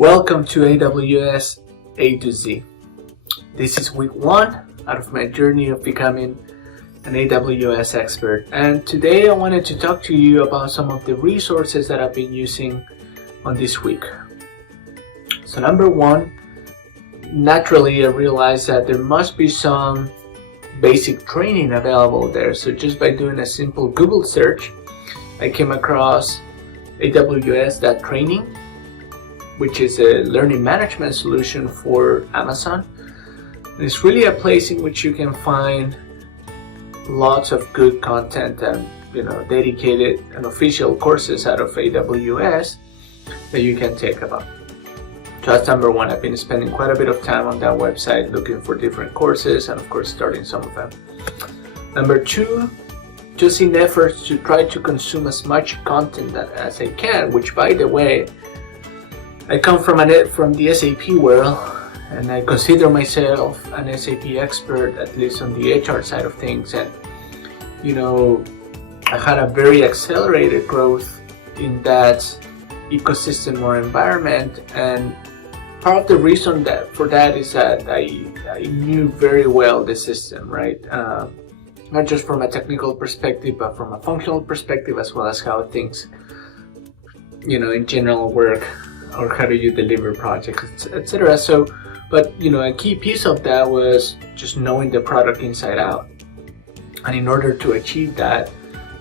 Welcome to AWS A to Z. This is week 1 out of my journey of becoming an AWS expert, and today I wanted to talk to you about some of the resources that I've been using on this week. So number 1, naturally I realized that there must be some basic training available there. So just by doing a simple Google search, I came across AWS Training, which is a learning management solution for Amazon. And it's really a place in which you can find lots of good content and dedicated and official courses out of AWS that you can take about. So that's number 1. I've been spending quite a bit of time on that website looking for different courses and of course starting some of them. Number 2, just in efforts to try to consume as much content as I can, which by the way, I come from the SAP world, and I consider myself an SAP expert, at least on the HR side of things. And I had a very accelerated growth in that ecosystem or environment, and part of the reason for that is that I knew very well the system, right? Not just from a technical perspective, but from a functional perspective, as well as how things, in general work, or how do you deliver projects, etc. So, but a key piece of that was just knowing the product inside out. And in order to achieve that,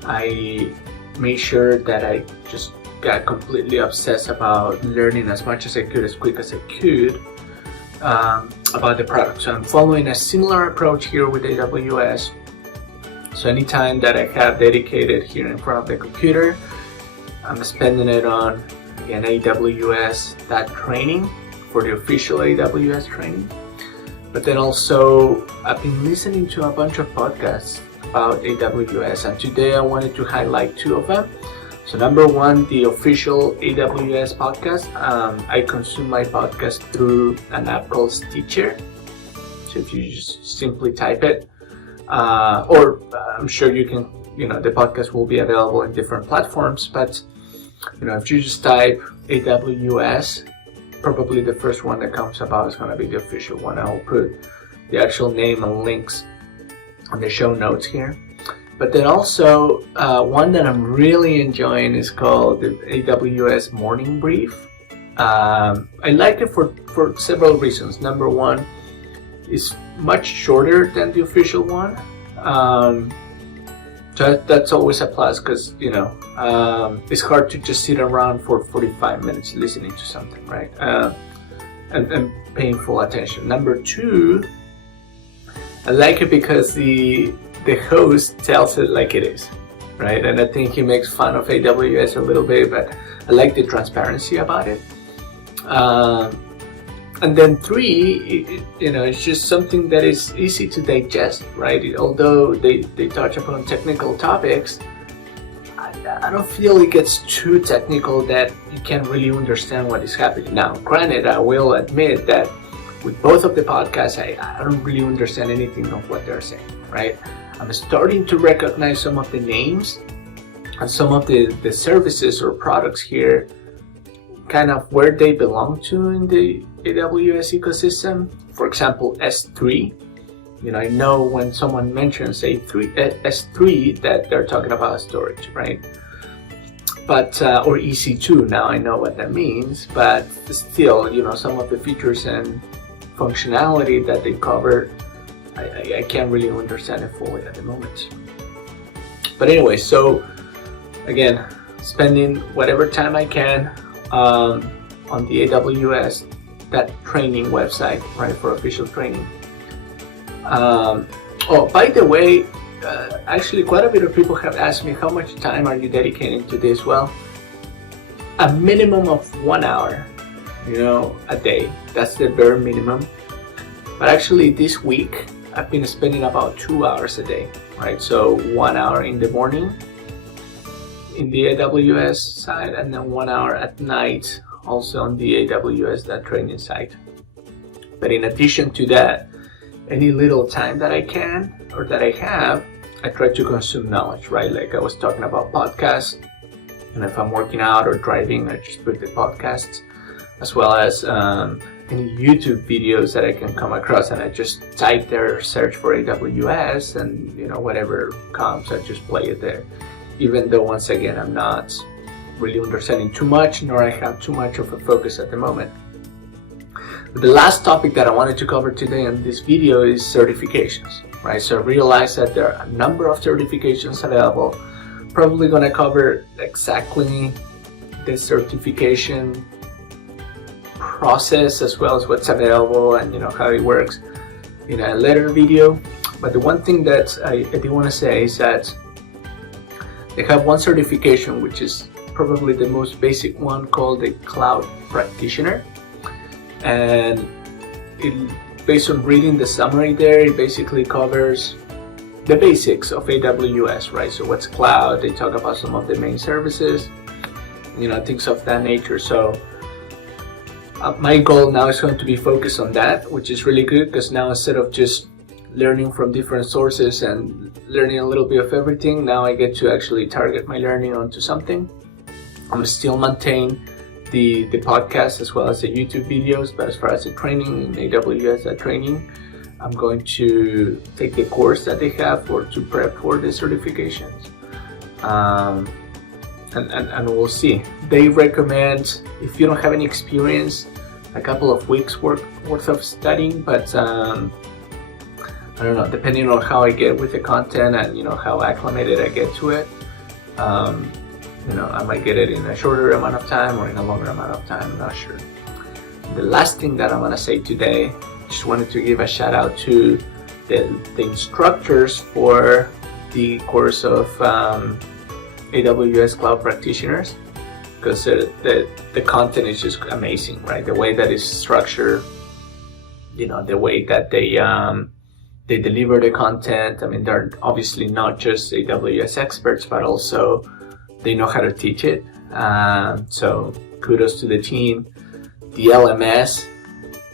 I made sure that I just got completely obsessed about learning as much as I could, as quick as I could, about the product. So I'm following a similar approach here with AWS. So anytime that I have dedicated here in front of the computer, I'm spending it on AWS Training for the official AWS training. But then also I've been listening to a bunch of podcasts about AWS, and today I wanted to highlight 2 of them. So number 1, the official AWS podcast. I consume my podcast through an app called Stitcher. So if you just simply type it, or I'm sure you can, the podcast will be available in different platforms, but if you just type AWS, probably the first one that comes about is going to be the official one. I'll put the actual name and links on the show notes here. But then also, one that I'm really enjoying is called the AWS Morning Brief. I like it for several reasons. Number 1, it's much shorter than the official one. So that's always a plus, because it's hard to just sit around for 45 minutes listening to something, right? And paying full attention. Number 2, I like it because the host tells it like it is, right? And I think he makes fun of AWS a little bit, but I like the transparency about it. And then 3, it's just something that is easy to digest, right? Although they touch upon technical topics, I don't feel it gets too technical that you can't really understand what is happening. Now, granted, I will admit that with both of the podcasts, I don't really understand anything of what they're saying, right? I'm starting to recognize some of the names and some of the services or products here, kind of where they belong to in the AWS ecosystem. For example, S3. I know when someone mentions S3 that they're talking about storage, right? But or EC2. Now I know what that means, but still, some of the features and functionality that they cover, I can't really understand it fully at the moment. But anyway, so again, spending whatever time I can on the AWS training website, right, for official training. By the way, actually quite a bit of people have asked me, how much time are you dedicating to this? Well, a minimum of 1 hour, a day. That's the bare minimum. But actually this week I've been spending about 2 hours a day, right? So 1 hour in the morning in the AWS side, and then 1 hour at night also on the AWS training site. But in addition to that, any little time that I can or that I have, I try to consume knowledge, right? Like I was talking about podcasts, and if I'm working out or driving, I just put the podcasts as well as any YouTube videos that I can come across, and I just type there, search for AWS, and whatever comes, I just play it there. Even though, once again, I'm not really understanding too much, nor I have too much of a focus at the moment. But the last topic that I wanted to cover today in this video is certifications, right? So I realized that there are a number of certifications available. Probably going to cover exactly the certification process as well as what's available and how it works in a later video. But the one thing that I do want to say is that they have one certification, which is probably the most basic one, called the Cloud Practitioner. And based on reading the summary there, it basically covers the basics of AWS, right? So what's cloud? They talk about some of the main services, things of that nature. So my goal now is going to be focused on that, which is really good, because now instead of just learning from different sources and learning a little bit of everything, now I get to actually target my learning onto something. I'm still maintain the podcast as well as the YouTube videos, but as far as the training in AWS training, I'm going to take the course that they have to prep for the certifications. And we'll see. They recommend, if you don't have any experience, a couple of weeks worth of studying, but I don't know, depending on how I get with the content and how acclimated I get to it, I might get it in a shorter amount of time or in a longer amount of time, I'm not sure. The last thing that I'm going to say today, just wanted to give a shout out to the instructors for the course of AWS Cloud Practitioners, because the content is just amazing, right? The way that it's structured, the way that they deliver the content. I mean, they're obviously not just AWS experts, but also they know how to teach it. So kudos to the team. The LMS,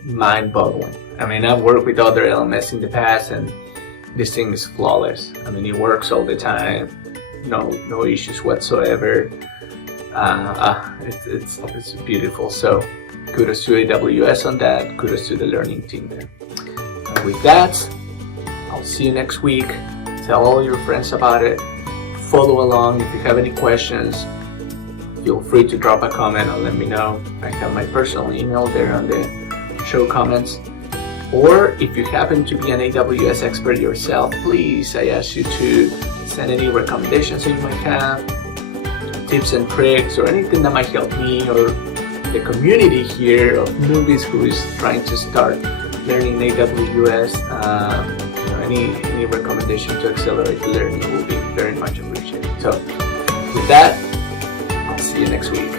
mind-boggling. I mean, I've worked with other LMS in the past, and this thing is flawless. I mean, it works all the time. No issues whatsoever. It's beautiful. So kudos to AWS on that. Kudos to the learning team there. And with that, I'll see you next week. Tell all your friends about it. Follow along. If you have any questions, feel free to drop a comment and let me know. I have my personal email there on the show comments. Or if you happen to be an AWS expert yourself, please, I ask you to send any recommendations that you might have, tips and tricks, or anything that might help me or the community here of newbies who is trying to start learning AWS. Any recommendation to accelerate the learning will be very much appreciated. So with that, I'll see you next week.